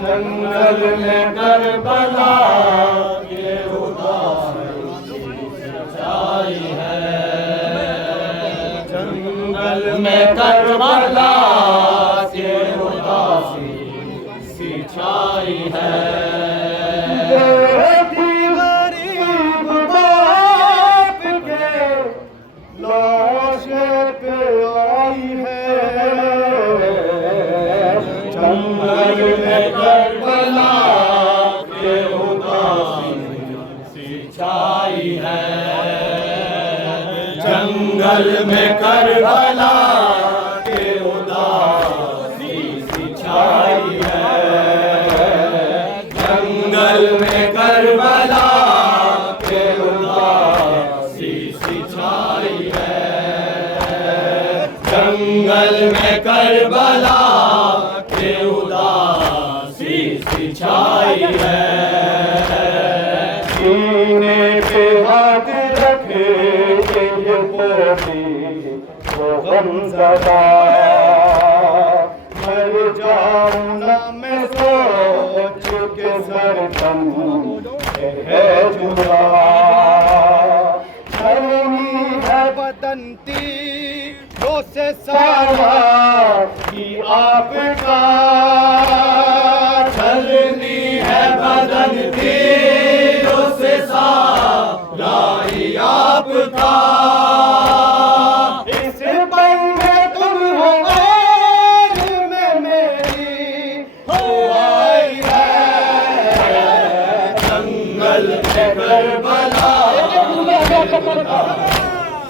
जंगल में करबला के उदासी सच्चाई है। जंगल में करबला के उदासी सिंचाई है। जंगल में करबला के उदासी सिंचाई है। जंगल में करबला के उदासी सिंचाई है। जंगल में करबला के उदासी सिंचाई है। जंगल में करबला सिंचाई है। सीने पे हाथ रखे ये पोती वो गमज़दा, मर जाऊं ना मैं सोच के सरगम है जुदा। धरनी है बदनती दो से सारा कि आपका, चलनी है बदन तीरों से सारा ही आपका। इस पल में तुम हो और में मेरी हुआई है। जंगल में करबला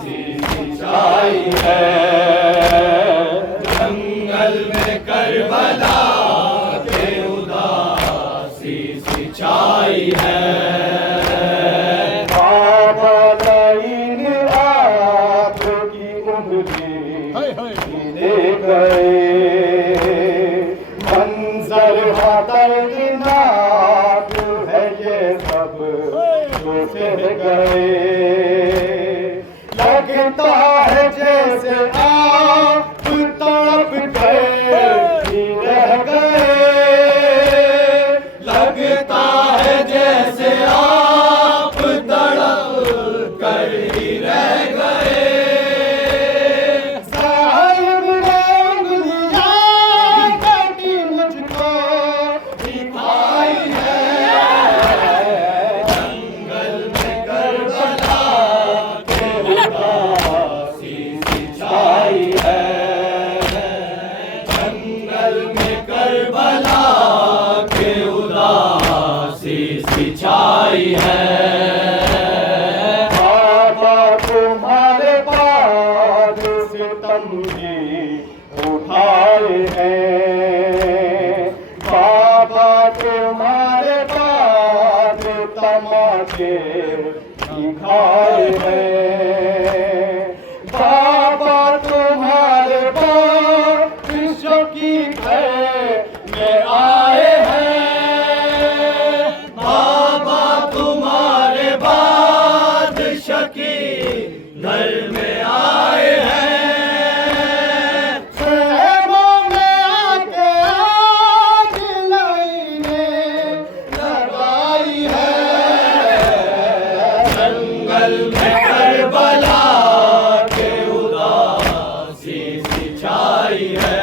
सिंचाई है। जंगल में करबला सिंचाई है। बाबा लाइन आपकी उंगली ले गए, मंजर दर्दनाक है ये सब जो सह गए। लगता है जैसे आप तड़प गए ही रह गए। लगता है जैसे आप तड़प कर ही रह गए। साहिब ने उंगलियां काटी मुझको दिखाई है। जंगल में करबला के उदासी सिंचाई है। जंगल में करबला सिंचाई है। बाबा तुम्हारे बाद सितम भी उठाए हैं। बाबा तुम्हारे बाद तमाशे दिखाए हैं। बाबा तुम्हारे बाद विश्व की घर में आए हैं। घर में आए हैं। शहरों में आके आग लाइनें लगाई है। जंगल में करबला के उदासी सिंचाई है।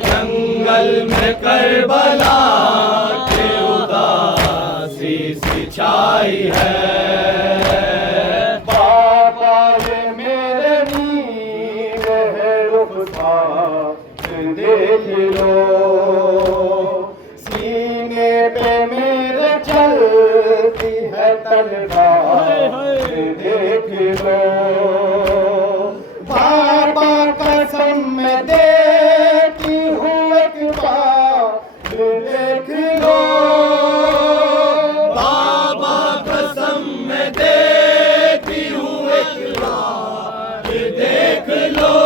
जंगल में करबला के उदासी सिंचाई है। देख लो सीने पे मेरे चलती है तलवार, देख लो बाबा कसम में देती हूँ एक बार, देख लो बाबा कसम में देती हूँ एक बार, देख लो।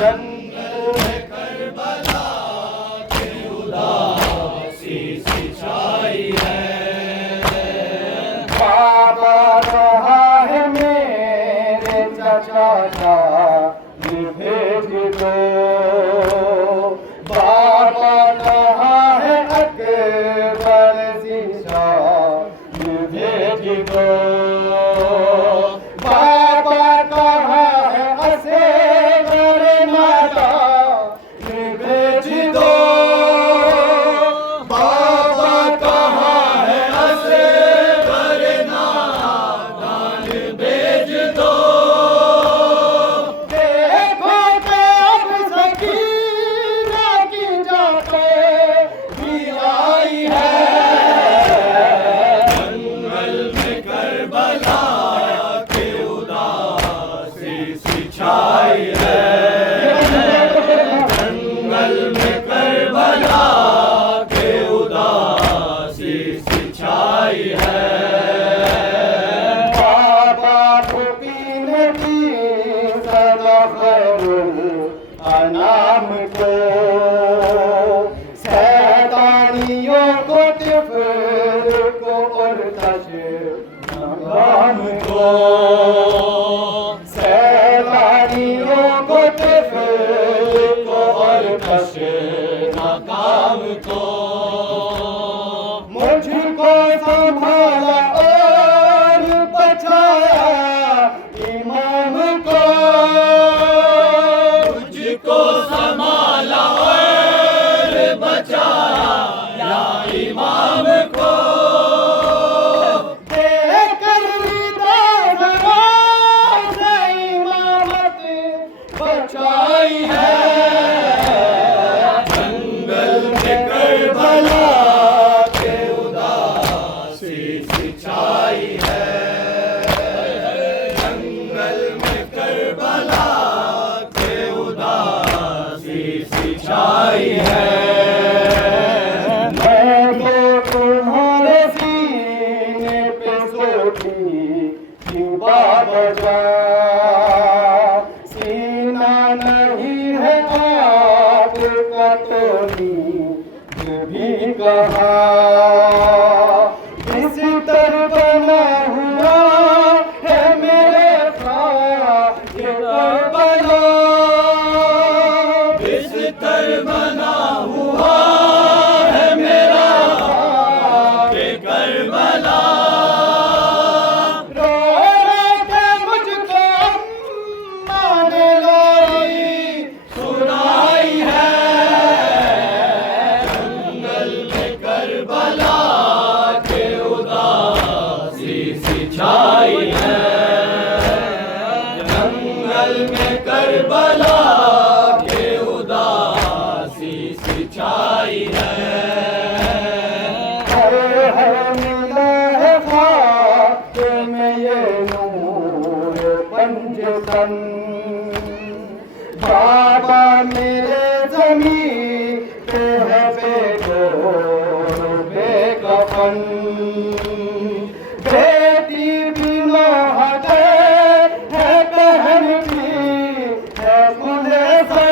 जंगल में करबला के उदासी सी छाई है। बाबा रहा है मेरे चचा का भेज दो, बाबा रहा है अकबर शीशा भेज दो, बाबा कहा है असगर माता भेज दो, बाबा कहा है असगर नादान भेज दो। देखो अब सकीना की जाते भी आई है। जंगल में करबला के उदासी सी छाई है। जंगल में करबला के उदासी सी छाई है। बाबा को पीने की सदा खैरुल अनाम को, शैतानियों को तिफर को और तशनाम को, शैतानियों को तिफर को और तशनाम को, मुझको संभाला और बचाया इमाम को, मुझको संभाला और बचाया इमाम को, देकर दरबार से इमामत बचाई है। जंगल में करबला के उदासी सी छाई है। जंगल में करबला के उदासी सी छाई है। मैं तो तुम्हारे सीने पे सोती युवा बजा, सीना नहीं है आग का तो नींद भी कहा, बिस्तर बना हुआ है मेरे ख्वाब के करबला, बिस्तर बना हुआ है मेरा ख्वाब के करबला। रो रो के मुझको अम्मा ने लोरी सुनाई है। जंगल में करबला के उदासी सी छाई है। जंगल में करबला के उदासी सी छाई है। हर हर मिला है खाक में ये नूर पंजतन, बाबा मेरे ज़मीन पे है बेगोर बेकफन, बेटी भी नौहद है बहन भी है खुले से,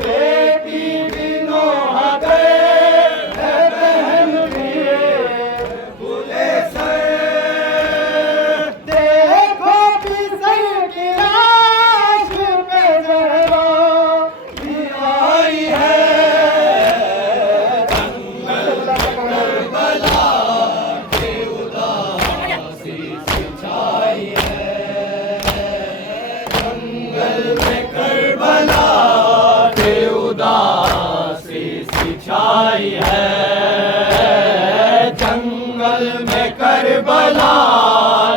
बेटी भी नौहद है बहन भी खुले से। देखो भी सही की लाश पे जहरा भी आई है। जंगल में करबला के उदासी सी छाई है। जंगल में करबला के उदासी सी छाई है। जंगल में करबला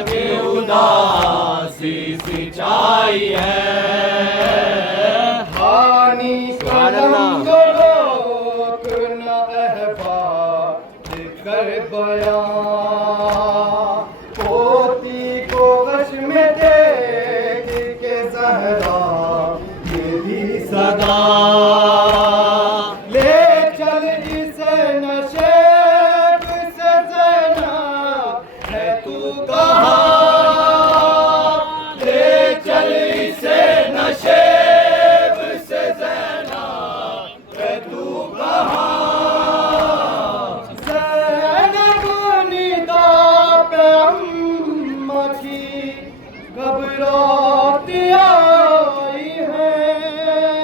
के उदासी सी छाई है। हानि कलम जो लोग न अहबाब कर बयां, पोती को वश में देख के सहरा ये भी सदा, ले चल इसे नशे से जना है तू कहाँ, ले चल इसे नशे पाखी घबरा